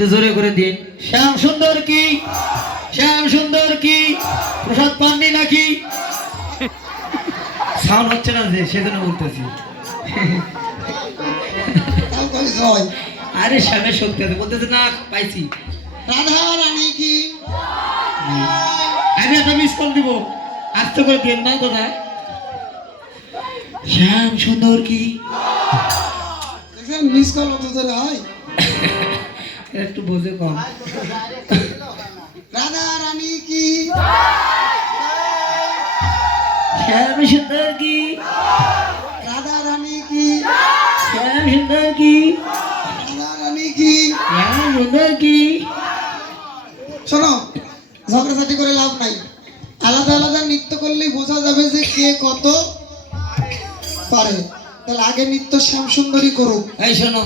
একটু জোরে করে দিন। শ্যাম সুন্দর কি, শ্যাম সুন্দর কি প্রসাদ পাননি নাকি? সাউন্ড হচ্ছে না যে, সেজন্য বলতেছি। আরে শ্যামের শক্তি আছে, বলতেছে না পাইছি। রাধা রানী কি? আমি একটা মিস কল দিব, আস্তে করে দিন না দাদা। শ্যাম সুন্দর কি, মিস কল অত ধরে হয়? একটু বোঝে কম। রাধা রানী কি? শ্যাম সুন্দর কি, রাধা রানী কি? শ্যাম সুন্দর কি, রাধা রানী কি? শ্যাম সুন্দর কি। শোনো, ঝগড়াঝাটি করে লাভ নাই। আলাদা আলাদা নৃত্য করলেই বোঝা যাবে যে কে কত পারে। তাহলে আগে নৃত্য শ্যাম সুন্দরী করুক। এই শোনো,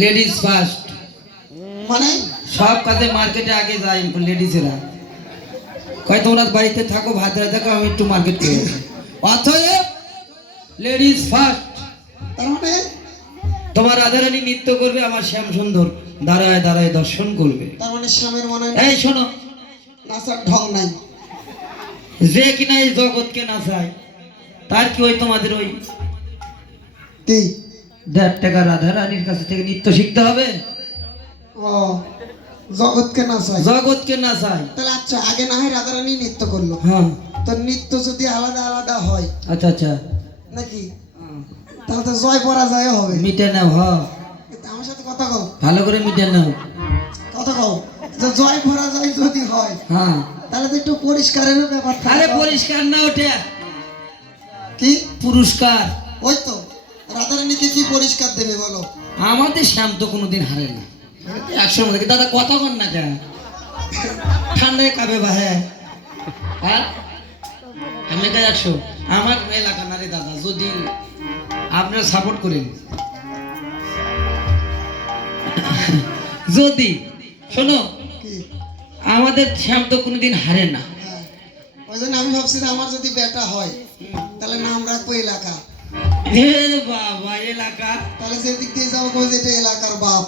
লেডিস ফার্স্ট। মানে সব কাজে মার্কেটে আগে যাই লেডিসেরা। কয় তোমরা বাড়িতে থাকো, ভাত রাতে থাকো, আমি একটু মার্কেট করে আসি। অতএব লেডিস ফার্স্ট। তার মানে তোমার রাধারানী নৃত্য করবে, আমার শ্যাম সুন্দর দাঁড়ায় দাঁড়ায় দর্শন করবে। তার মানে শ্যামের মনে এই শোনো, নাচার ঢং নাই। যে কিনা এই জগৎকে নাচায়, তার কি ওই তোমাদের ওই কি 1.5 টাকা রাধারানীর কাছে থেকে নৃত্য শিখতে হবে? ও জগৎকে নাচায়, জগৎকে নাচায়। তাহলে আচ্ছা আগে না হয় রাধারানী নৃত্য করলো, হ্যাঁ তো নৃত্য যদি আলাদা আলাদা হয় আচ্ছা আচ্ছা, নাকি, তাহলে তো জয় পরাজয় হবে। মিটে নাও। হ্যাঁ কিন্তু আমার সাথে কথা কও, ভালো করে মিটে নাও। কথা কও যে জয় পরাজয় যদি হয়, হ্যাঁ তাহলে তো একটু পরিষ্কারের ব্যাপার থাকে। আরে পরিষ্কার না, ওটা কি পুরস্কার। ওই তো রাধারানীকে কি পরিষ্কার দেবে বলো? আমাদের শ্যাম তো কোনোদিন হারে না, 100 মধ্যে। দাদা কথা কন না কেন, ঠান্ডায় কাবে ভাই। হ্যাঁ আমি 100, আমার এলাকা না রে দাদা, যদি আপনারা সাপোর্ট করেন। যদি শোনো, কি আমাদের শ্যাম তো কোনোদিন হারে না। হ্যাঁ, ওই জন্য আমি ভাবছি যে আমার যদি বেটা হয় তাহলে নাম রাখবো এলাকা। এ বাবা, এলাকা? তাহলে যেদিক দিয়ে যাবো কই যে এটা এলাকার বাপ।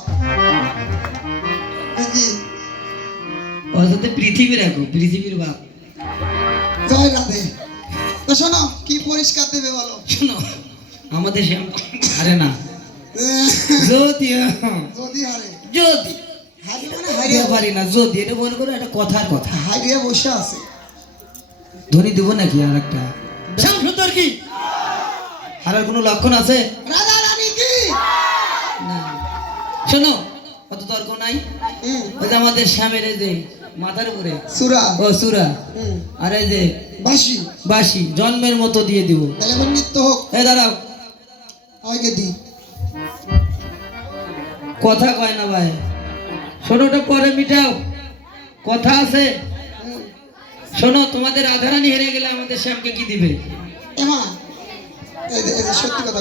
কি অযথা পৃথিবী রাখো, পৃথিবীর বাপ। জয় রাধে। তো শোনো, কি পরিষ্কার দেবে বলো? শোনো, আমাদের শ্যাম হারে না। যদি যদি হারে, যদি হারে মানে হারিয়ে হারিয়ে পারি না, যদি এটা মনে করো একটা কথার কথা। হারিয়ে বসে আছে। ধনী দেবো নাকি আর একটা? শ্যাম সুন্দর কি হারার কোনো লক্ষণ আছে? রাধা রানী কি? না। শোনো, অত তর্ক নাই। হুম, ওই যে আমাদের শ্যামের এই যে মাথার উপরে সুরা, ও সুরা, হুম, আর এই যে বাসি, বাঁশি জন্মের মতো দিয়ে দিব। তাহলে এবার নৃত্য হোক। এ দাঁড়াও, আগে দি কথা কয় না ভাই। শোনো, ওটা পরে মিটাও, কথা আছে। শোনো, তোমাদের রাধারানী হেরে গেলে আমাদের শ্যামকে কি দিবে? এমা এই যে সত্যি কথা